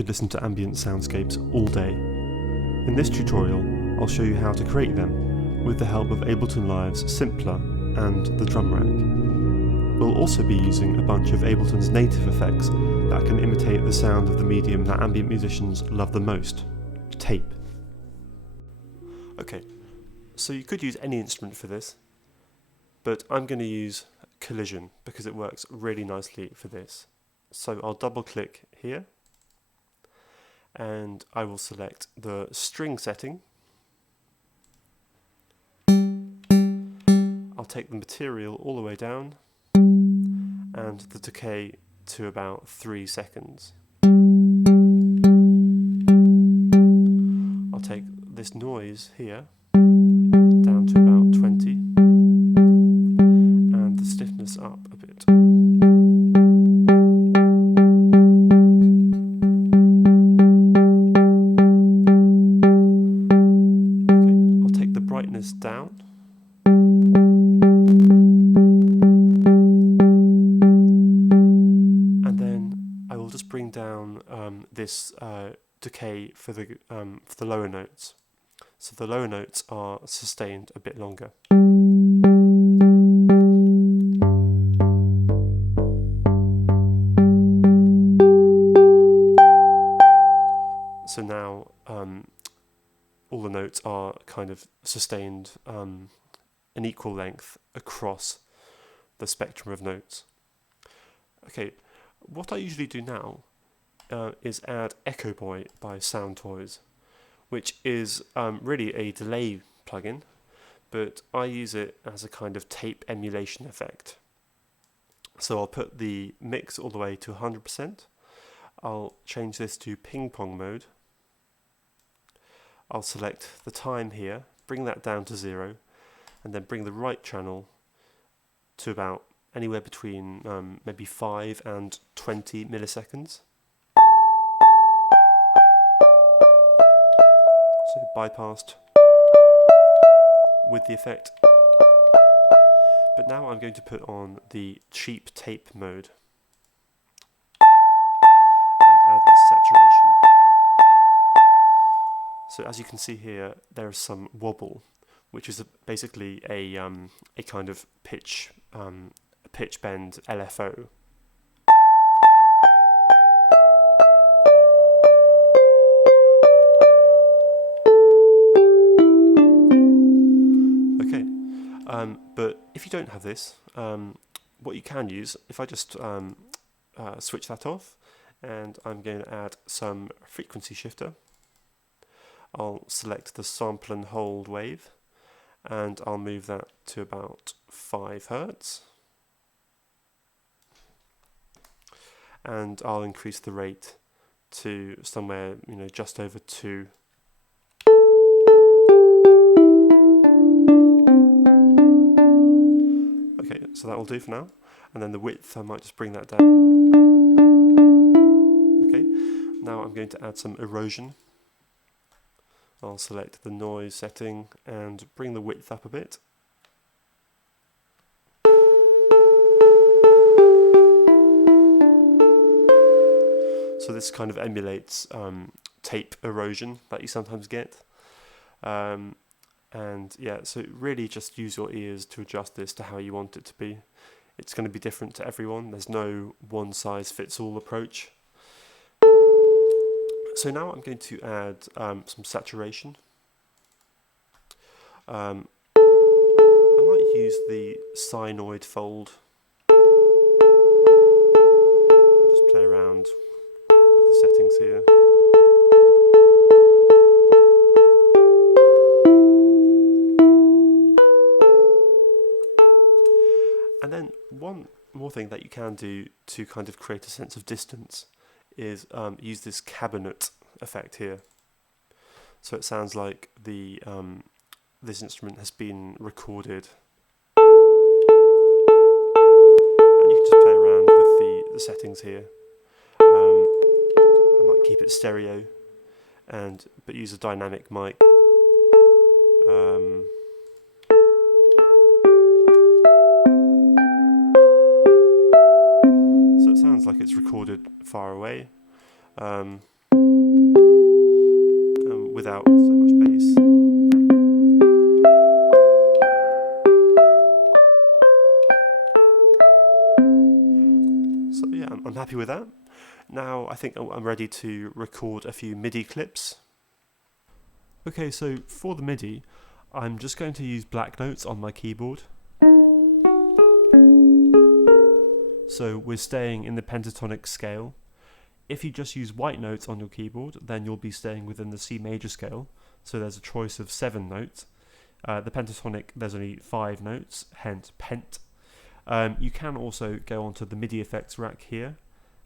could listen to ambient soundscapes all day. In this tutorial, I'll show you how to create them with the help of Ableton Live's Simpler and the drum rack. We'll also be using a bunch of Ableton's native effects that can imitate the sound of the medium that ambient musicians love the most, tape. Okay, so you could use any instrument for this, but I'm going to use Collision because it works really nicely for this. So I'll double click here and I will select the string setting. I'll take the material all the way down and the decay to about 3 seconds. I'll take this noise here down to about 20 and the stiffness up a bit. Okay, I'll take the brightness down. And then I will just bring down this decay for the lower notes. So the lower notes are sustained a bit longer. So now all the notes are kind of sustained an equal length across the spectrum of notes. Okay, what I usually do now is add Echo Boy by Soundtoys, which is really a delay plugin, but I use it as a kind of tape emulation effect. So I'll put the mix all the way to 100%. I'll change this to ping pong mode. I'll select the time here, bring that down to 0, and then bring the right channel to about anywhere between maybe 5 and 20 milliseconds. So bypassed with the effect. But now I'm going to put on the cheap tape mode and add this saturation. So as you can see here, there is some wobble, which is basically a kind of pitch bend LFO. Okay, but if you don't have this, what you can use, if I just switch that off, and I'm going to add some frequency shifter. I'll select the sample and hold wave, and I'll move that to about 5 Hertz. And I'll increase the rate to somewhere, just over 2. Okay, so that will do for now. And then the width, I might just bring that down. Okay, now I'm going to add some erosion. I'll select the noise setting and bring the width up a bit. So this kind of emulates tape erosion that you sometimes get. And yeah, so really just use your ears to adjust this to how you want it to be. It's going to be different to everyone. There's no one-size-fits-all approach. So now I'm going to add some saturation. I might use the sinoid fold and just play around with the settings here. And then one more thing that you can do to kind of create a sense of distance is use this cabinet effect here. So it sounds like the this instrument has been recorded. And you can just play around with the settings here. I might keep it stereo, but use a dynamic mic. So it sounds like it's recorded far away. And without so much bass. So yeah, I'm happy with that. Now I think I'm ready to record a few MIDI clips. Okay, so for the MIDI, I'm just going to use black notes on my keyboard. So we're staying in the pentatonic scale. If you just use white notes on your keyboard, then you'll be staying within the C major scale. So there's a choice of 7 notes. The pentatonic, there's only 5 notes, hence pent. You can also go onto the MIDI effects rack here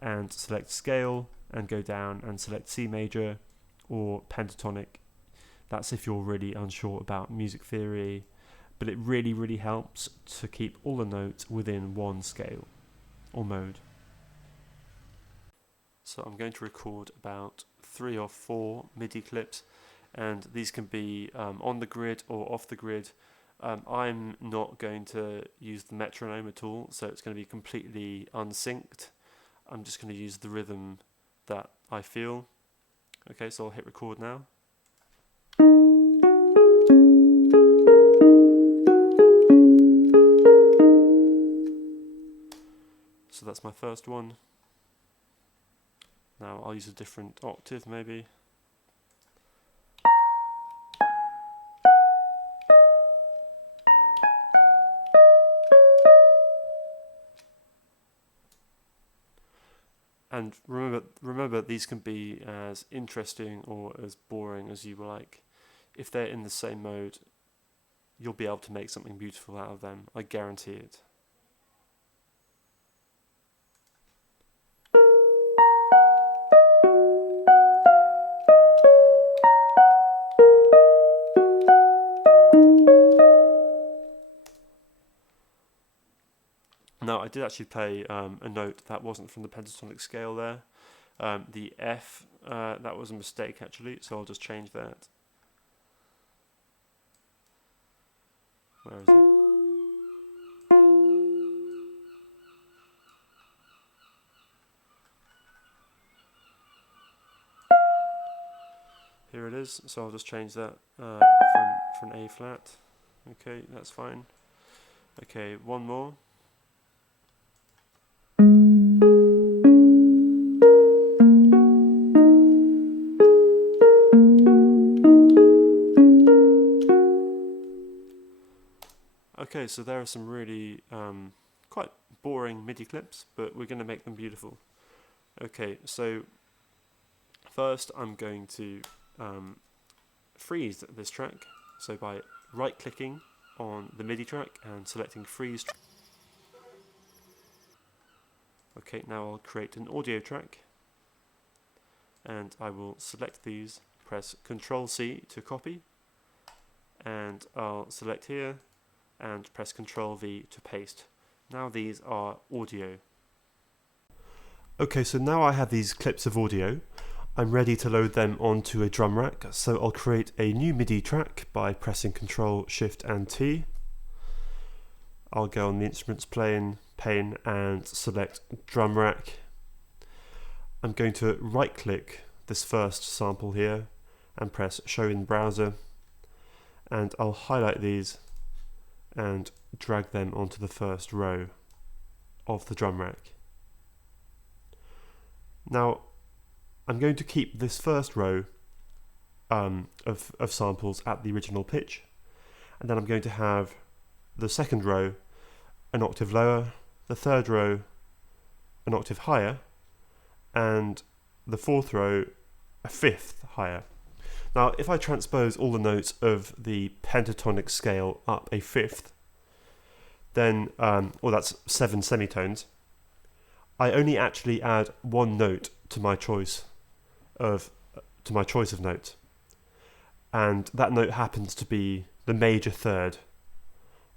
and select scale and go down and select C major or pentatonic. That's if you're really unsure about music theory, but it really helps to keep all the notes within one scale or mode. So I'm going to record about 3 or 4 MIDI clips, and these can be on the grid or off the grid. I'm not going to use the metronome at all, so it's going to be completely unsynced. I'm just going to use the rhythm that I feel. Okay, so I'll hit record now. So that's my first one. Now I'll use a different octave maybe. And remember these can be as interesting or as boring as you like. If they're in the same mode, you'll be able to make something beautiful out of them. I guarantee it. Now I did actually play a note that wasn't from the pentatonic scale there. The F, that was a mistake actually, so I'll just change that. Where is it? Here it is, so I'll just change that from A flat. Okay, that's fine. Okay, one more. Okay, so there are some really quite boring MIDI clips, but we're going to make them beautiful. Okay, so first I'm going to freeze this track. So by right-clicking on the MIDI track and selecting freeze. Okay, now I'll create an audio track, and I will select these, press Ctrl-C to copy, and I'll select here and press Ctrl-V to paste. Now these are audio. Okay, so now I have these clips of audio. I'm ready to load them onto a drum rack, so I'll create a new MIDI track by pressing Ctrl, Shift and T. I'll go on the instruments pane and select drum rack. I'm going to right click this first sample here and press show in browser, and I'll highlight these and drag them onto the first row of the drum rack. Now I'm going to keep this first row of samples at the original pitch, and then I'm going to have the second row an octave lower, the third row an octave higher, and the fourth row a fifth higher. Now if I transpose all the notes of the pentatonic scale up a fifth, then, well, that's 7 semitones, I only actually add one note to my choice of notes, and that note happens to be the major third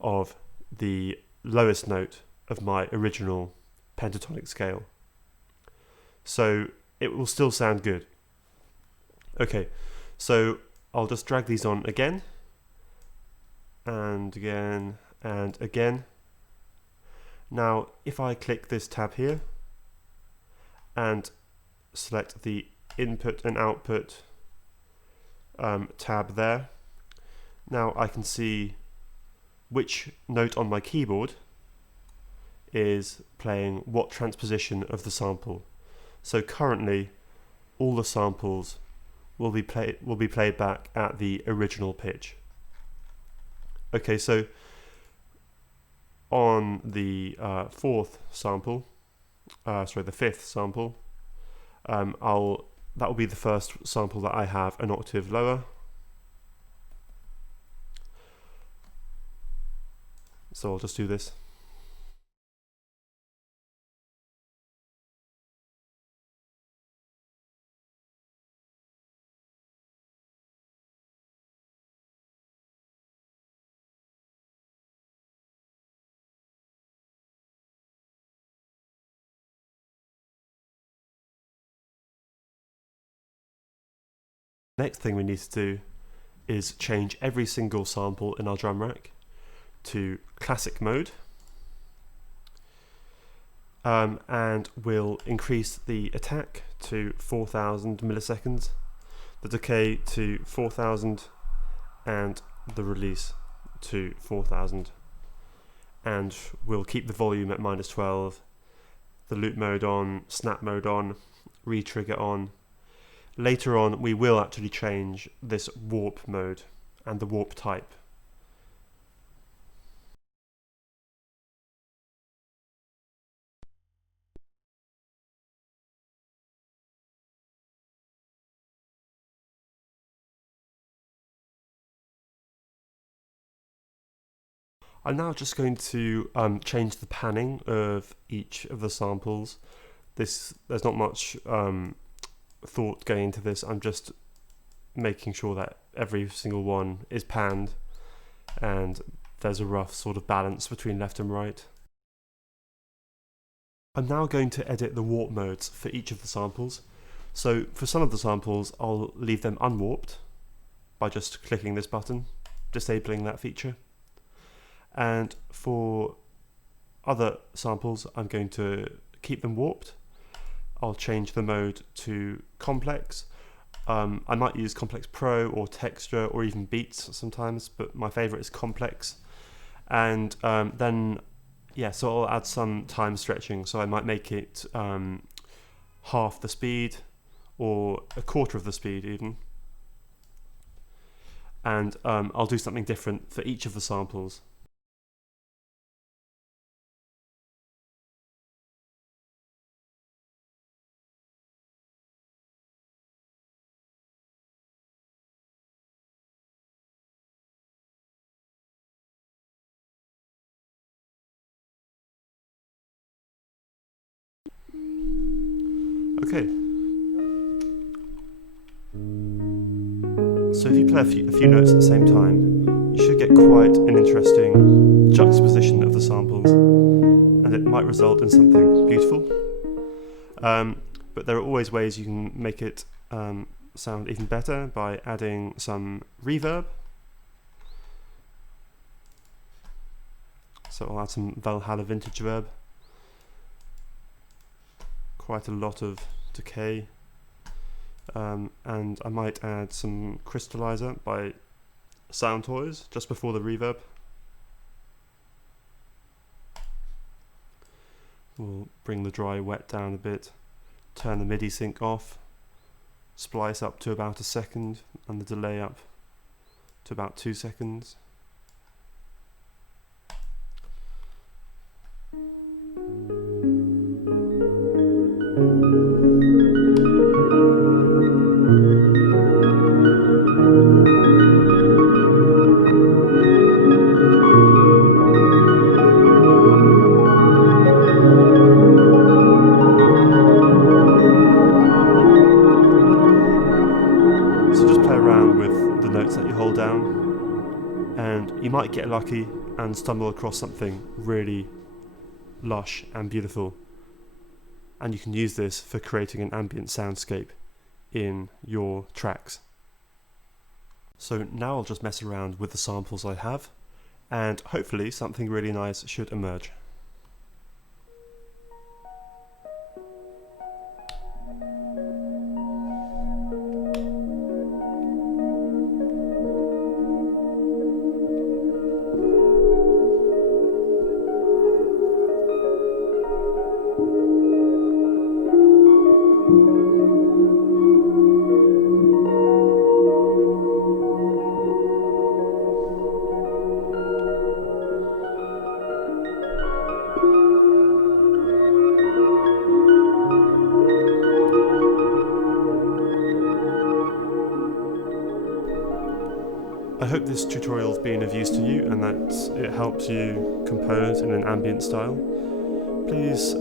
of the lowest note of my original pentatonic scale. So it will still sound good. Okay, so I'll just drag these on again, and again, and again. Now if I click this tab here and select the input and output tab there. Now I can see which note on my keyboard is playing what transposition of the sample. So currently all the samples will be played back at the original pitch. Okay, so on the fifth sample, that will be the first sample that I have an octave lower. So I'll just do this. Next thing we need to do is change every single sample in our drum rack to classic mode, and we'll increase the attack to 4000 milliseconds, the decay to 4000, and the release to 4000, and we'll keep the volume at -12, the loop mode on, snap mode on, re-trigger on. Later on we will actually change this warp mode and the warp type. I'm now just going to change the panning of each of the samples. There's not much thought going into this. I'm just making sure that every single one is panned and there's a rough sort of balance between left and right. I'm now going to edit the warp modes for each of the samples. So for some of the samples I'll leave them unwarped by just clicking this button, disabling that feature. And for other samples I'm going to keep them warped. I'll change the mode to complex. I might use complex pro or texture or even beats sometimes, but my favorite is complex. And then so I'll add some time stretching, so I might make it half the speed or a quarter of the speed even. And I'll do something different for each of the samples. Okay. So if you play a few notes at the same time, you should get quite an interesting juxtaposition of the samples, and it might result in something beautiful. But there are always ways you can make it sound even better by adding some reverb. So I'll add some Valhalla vintage verb. Quite a lot of decay. And I might add some crystallizer by Sound Toys just before the reverb. We'll bring the dry wet down a bit, turn the Midi sync off, splice up to about 1 second and the delay up to about 2 seconds. And you might get lucky and stumble across something really lush and beautiful, and you can use this for creating an ambient soundscape in your tracks. So now I'll just mess around with the samples I have, and hopefully something really nice should emerge. I hope this tutorial has been of use to you and that it helps you compose in an ambient style. Please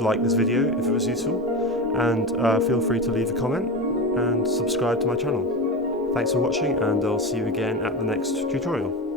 like this video if it was useful, and feel free to leave a comment and subscribe to my channel. Thanks for watching, and I'll see you again at the next tutorial.